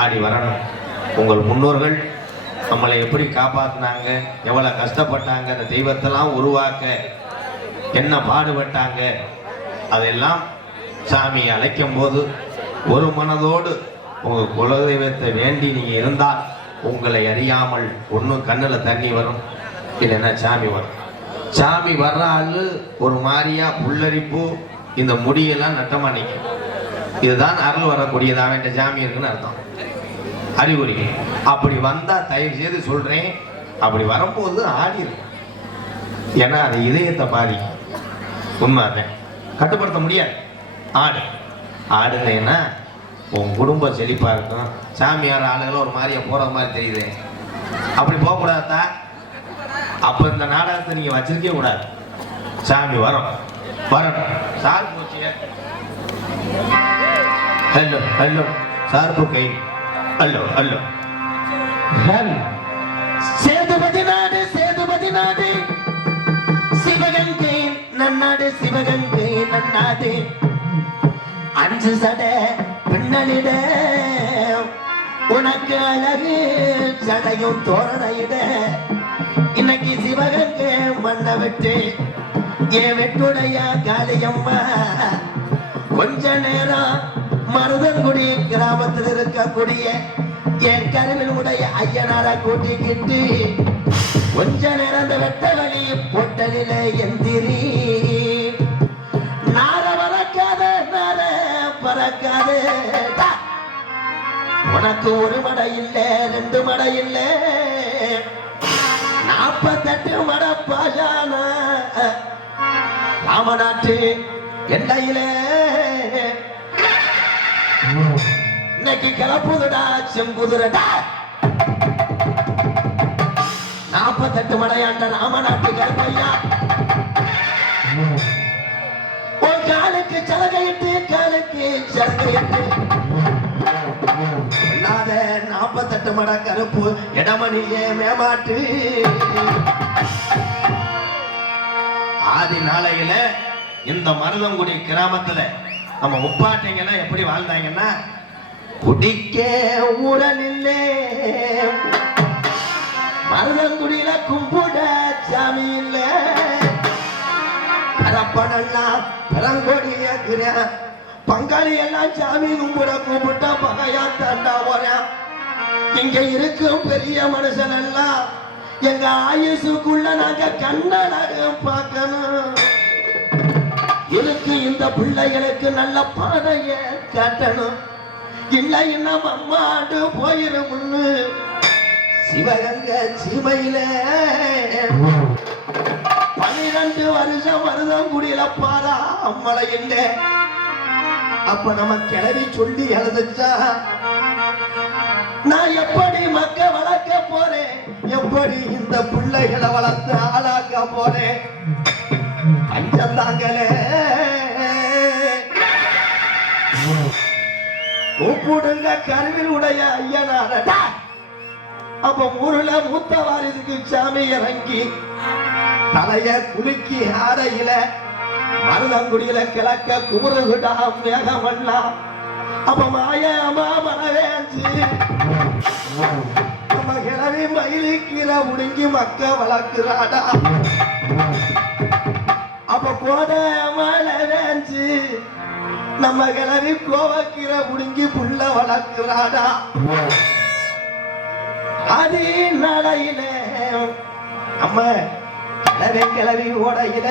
ஆடி வரணும். உங்கள் முன்னோர்கள் நம்மளை எப்படி காப்பாற்றினாங்க எவ்வளோ கஷ்டப்பட்டாங்க அந்த தெய்வத்தெல்லாம் உருவாக்க என்ன பாடுபட்டாங்க அதெல்லாம் சாமி அழைக்கும் போது ஒரு மனதோடு உங்கள் குலதெய்வத்தை வேண்டி நீங்கள் இருந்தால் உங்களை அறியாமல் ஒன்றும் கண்ணில் தண்ணி வரும் இல்லைன்னா சாமி வரும். சாமி வர்ற ஆள் ஒரு மாதிரியா புல்லரிப்பு இந்த முடியெல்லாம் நட்டமா நிற்கும் இதுதான் அருள் வரக்கூடியதாக என்ற சாமி இருக்குன்னு அர்த்தம். அறிகுறி. அப்படி வந்தா தயவு செய்து சொல்றேன். அப்படி வரும்போது ஆடிரு ஏன்னா அது இதயத்தை பாதி உண்மை கட்டுப்படுத்த முடியாது. ஆடு. ஆடுனேன்னா உன் குடும்பம் செழிப்பா இருக்கும் சாமியார் ஆளுகளும் ஒரு மாதிரியா போறது மாதிரி தெரியுது. அப்படி போகக்கூடாதா? அப்ப இந்த நாடகத்தை நீங்க வச்சிருக்கே கூடாது. சாமி வரும். வரணும். சார் போச்சு. ஹலோ ஹலோ சார்பு கை. ஹலோ ஹலோ சேதுபதி நாடு சேதுபதி நாடு சிவகங்கை நன்னாடு சிவகங்கை நன்னாடு அஞ்சு சட பின்னலிட உனக்கு அழகு சடையும் தோரணையிட இன்னைக்கு சிவகங்கை மண்ணை விட்டு என் வெட்டுடைய காளியம்மா கொஞ்ச நேரம் மருதங்குடி கிராமத்தில் இருக்கக்கூடிய என் கருவில் உடைய ஐயனார கூட்டிக்கிட்டு கொஞ்ச நேரம் வெட்ட வழி பொட்டலில எந்திரி. நார பறக்காத நார பறக்காத. உனக்கு ஒரு மடை இல்ல ரெண்டு மடை இல்ல. நாற்பத்தெட்டு மட பாஜான ராமநாட்டு எல்லையிலே இன்னைக்கு கிளப்புதுடா செம்புதுரடா. நாற்பத்தெட்டு மடையாண்ட ராமநாட்டு கருப்பையா. உன் காலுக்கு சலகையிட்டு காலுக்கு சலகையிட்டு. இல்லாத நாற்பத்தெட்டு மட கருப்பு இடமணியே மேமாட்டு ஆதி நாளையில இந்த மருதங்குடி கிராமத்துல நம்ம உப்பாட்டிங்கன்னா எப்படி வாழ்ந்தாங்கன்னா குடிக்க ஊரலில்லே. மருதங்குடியில கும்பிட சாமி இல்ல பரப்பனெல்லாம் ஏற்கிறேன் பங்காளி எல்லாம் சாமி கும்பிட கும்பிட்டா பகையா தாண்டா போறேன் இங்க இருக்கும் பெரிய மனுஷன் எல்லாம் எங்க ஆயுசுக்குள்ள நாங்க கண்ணழகம் பார்க்கணும். இருக்கு இந்த பிள்ளைகளுக்கு நல்ல பாதைய காட்டணும். இல்லை இன்னும் அம்மாண்டு போயிருமுன்னு சிவகங்க சீமையில. பன்னிரண்டு வருஷம் வருதம் குடியில பாரா அம்மளை இல்ல அப்ப நம்ம கிளவி சொல்லி எழுதுச்சா? நான் எப்படி மக்க வளர்க்க போறேன்? எப்படி இந்த பிள்ளைகளை வளர்த்து ஆளாக்க போறேன்? பஞ்சம் தாங்களே கூப்பிடுங்க கருவில் உடைய ஐயனாரடா அப்ப ஊருல மூத்த வாரிசுக்கு சாமி இறங்கி தலைய குலுக்கி ஆடையில மருதங்குடியில கிழக்க குமுறுகிடாம் மேகமண்ணா. அப்ப மாயமா மனவேஞ்சு நம்ம கிளவி மயிலி கீழே முடுங்கி மக்க வளர்க்கிறாடா. அப்ப கோட மலை நம்ம கிளவி கோவக்கிற முடிஞ்சி புள்ள வளர்க்கிறாடா. அது நடையில நம்ம கிளவி கிளவி உடையில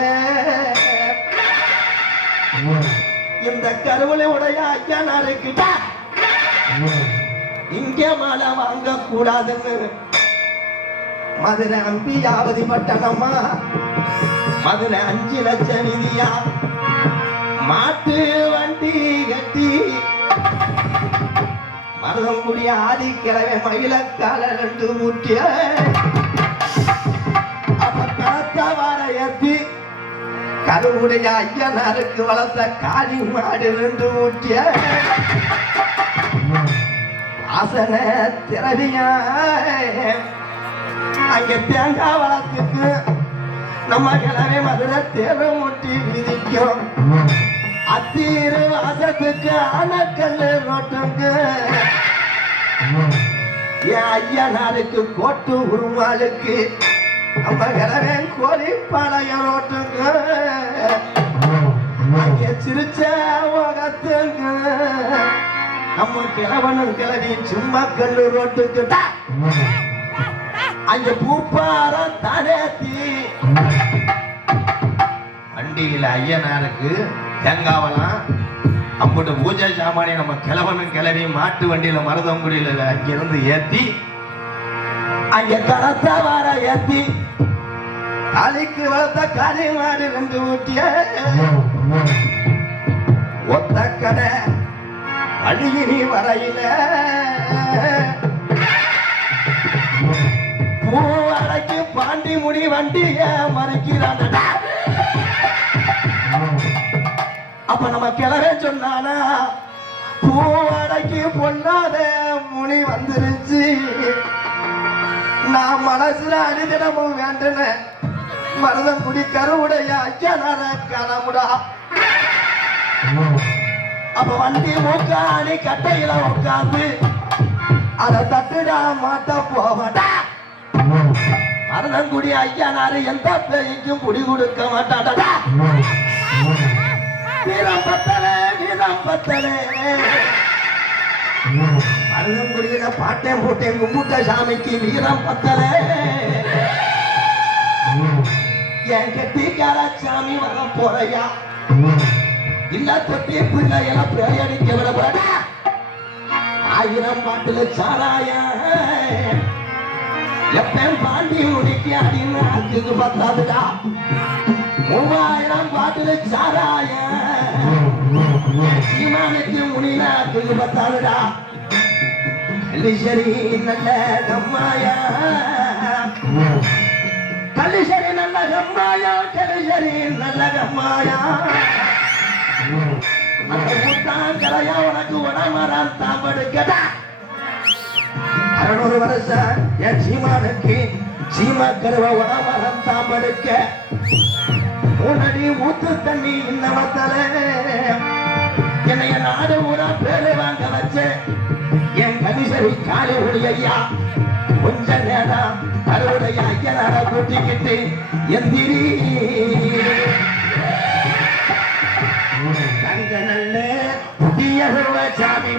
இந்த கருவலை உடைய ஐயனாருக்கிட்ட இங்க மழை வாங்க கூடாதுன்னு மதுரை அம்பியாவதி பட்டணமா? மதுரை அஞ்சு லட்சம் நிதியா? மாட்டு மருதங்குடி ஆதிக்கிழமை மயிலக்கால ரெண்டு முட்டிய அப்ப கலத்த வார ஏத்தி கருவுடைய ஐயனாருக்கு வளர்த்த காளி மாடு ரெண்டு ஊட்டிய வாசன திறவியா அங்க தேங்காய் வளர்த்துக்கு நம்ம கிழமை மதுரை தேவை முட்டி விதிக்கும். அத்தீரு வாசத்துக்கு ஆனக்கல்லு ரோட்டுக்கு என் ஐயனாருக்கு கோட்டு உருமாளுக்கு நம்ம கிழவன் கோழி பழைய ரோட்டுங்க. அங்கே சிரிச்ச முகத்துங்க நம்ம கிழவனும் கிழவி சும்மா கல்லு ரோட்டுக்கு. அங்க பூப்பாரம் தடேத்தி. வண்டியில் ஐயனாருக்கு தேங்காவெல்லாம் அம்புட்டு பூஜை சாமானிய நம்ம கிளவனும் கிளவியும் மாட்டு வண்டியில மருதங்குடியில அங்கிருந்து ஏத்தி அங்க கலத்த வார ஏத்தி தாலிக்கு வளர்த்த காளி மாடு ரெண்டு ஊட்டிய ஒத்த கடை அழுகினி வரையில பூ அழைக்கு பாண்டி முடி வண்டிய மறைக்கிறான் அப்ப நம்ம கிளவே சொன்னானா பூவடைக்கு பொண்ணாத முனி வந்துருச்சு. நான் மனசுல அடிதினமும் வேண்டன மருதம் குடி கருவுடைய ஐயனார கனமுடா. அப்ப வண்டி மூக்காணி கட்டையில உட்காந்து அதை தட்டுடா மாட்ட போவடா. மருதங்குடி ஐயனாரு எந்த பேய்க்கும் குடி கொடுக்க மாட்டாடா. வீரம் பத்தலே வீரம் பத்தலே. மருதங்குடியில பாட்டேன் போட்டேன் கும்பிட்ட சாமிக்கு வீரம் பத்தலே. என் கெட்டிக்கார சாமி வர போறையா இல்ல தொட்டி பிள்ளைகள பிரயாணிக்க விட போட ஆயிரம் பாட்டுல சாராய. எப்பயும் பாண்டி முடிக்க அப்படின்னு அதுக்கு பத்தாதுடா. மூவாயிரம் பாட்டுல சாராயன் சீமானுக்கு முனில அதுக்கு பத்தாதுடா கல்லிசரி நல்ல கம்மாயா. கல்லிசரி நல்ல கம்மாயா. கல்லிசரி நல்ல கம்மாயா. அந்த முட்டாங்கரையா உனக்கு உடமரம் தாம்படுக்கடா அறுநூறு வருஷம் என் சீமானுக்கு சீமா கருவ உடமரம் தாம்படுக்க உன்னடி ஊத்து தண்ணி இன்னவத்தல என்னைய நாடு ஊரா பேரு வாங்க வச்ச. என் கனிசரி காலை உடைய ஐயா கொஞ்ச நேரம் அறுவடைய ஐயனார கூட்டிக்கிட்டு எந்திரி. தங்க நல்ல புதிய சாமி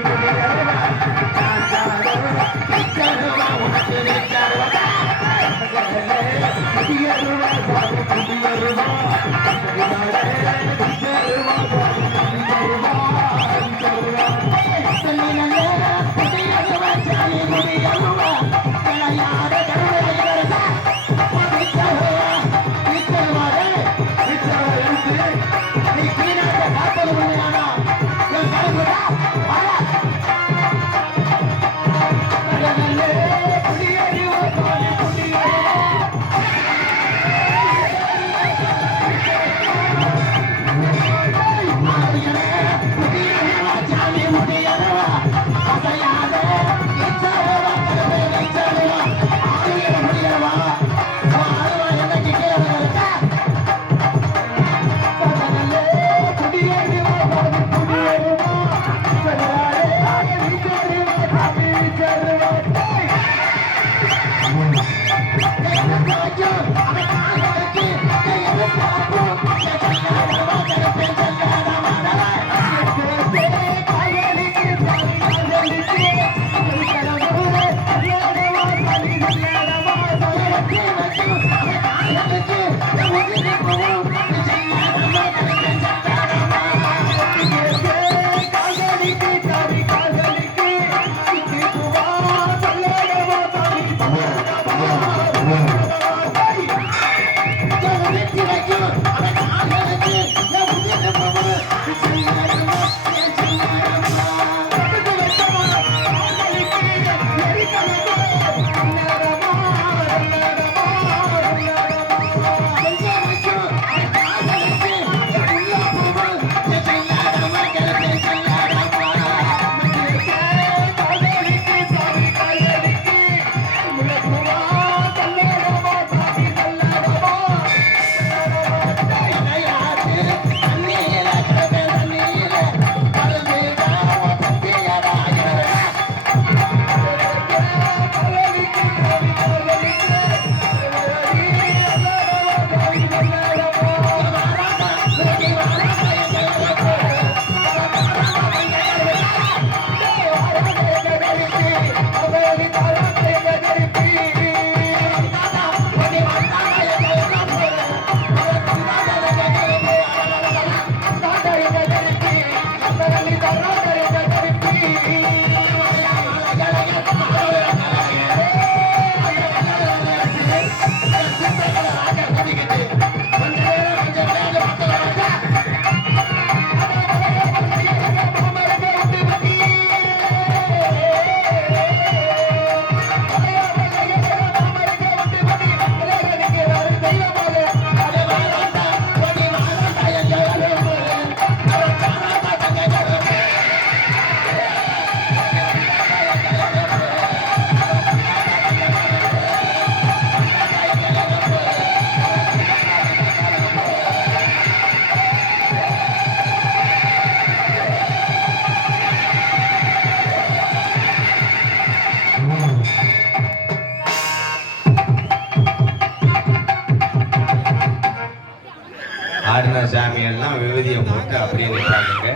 விபூதியை போட்டு அப்படியே நிற்பாங்க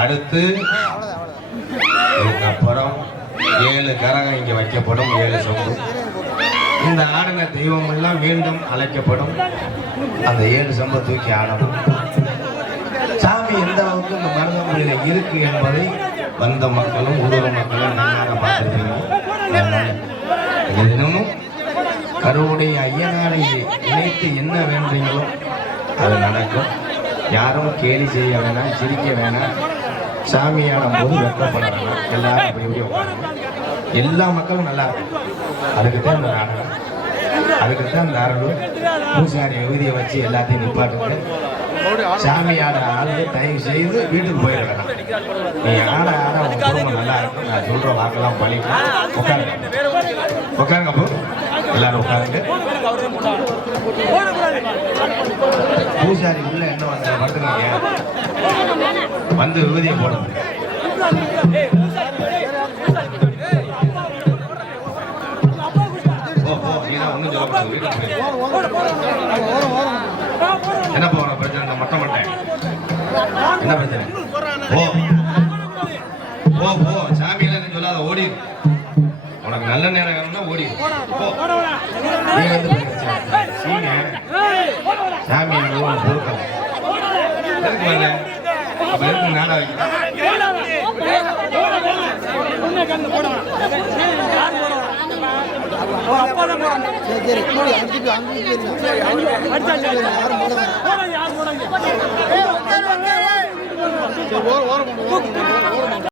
அடுத்து இதுக்கப்புறம் ஏழு கரகம் இங்கே வைக்கப்படும் ஏழு சொம்பு. இந்த ஆடின தெய்வம் எல்லாம் மீண்டும் அழைக்கப்படும். அந்த ஏழு சொம்பை தூக்கி ஆடணும். சாமி எந்த அளவுக்கு இந்த மருதமொழியில இருக்கு என்பதை வந்த மக்களும் ஊர் மக்களும் நன்றாக பார்த்துருக்கீங்க தினமும் கருவுடைய ஐயனாரை இணைத்து என்ன வேண்டீங்களோ அது நடக்கும். யாரும் கேலி செய்ய வேணாம் சிரிக்க வேணாம். சாமியான போது வெட்கப்பட வேணாம் எல்லாரும் அப்படி இப்படி எல்லா மக்களும் நல்லா இருக்கும். அதுக்கு தான் இந்த நாடகம். அதுக்கு தான் இந்த அருள். பூசாரி விகுதியை வச்சு எல்லாத்தையும் நிப்பாட்டுங்க. சாமியாட ஆட ஆளு தயவு செய்து வீட்டுக்கு போயிடலாம் நீ ஆட ஆட உன் குடும்பம் நல்லா இருக்கும். நான் சொல்ற வாக்கெல்லாம் பழிக்கும். உட்காருங்க. உட்காருங்க அப்போ. எல்லாரும் உட்காருங்க. பூசாரி உள்ள என்ன வந்து வந்துருங்க வந்து விபதியை போடுங்க. என்ன போகிற பிரச்சனை? மொட்டை மட்டை. என்ன பிரச்சனை? போ. போ சொல்லாத ஓடி உனக்கு நல்ல நேரம் வேணும்னா ஓடி போ. நீ வந்து பிரச்சனை. சீங்க சாமி எங்க ஊர்ல பொறுக்கல எதுக்கு வரல அப்ப எதுக்கு நாடா வைக்கிறேன். சரி சரி கூடி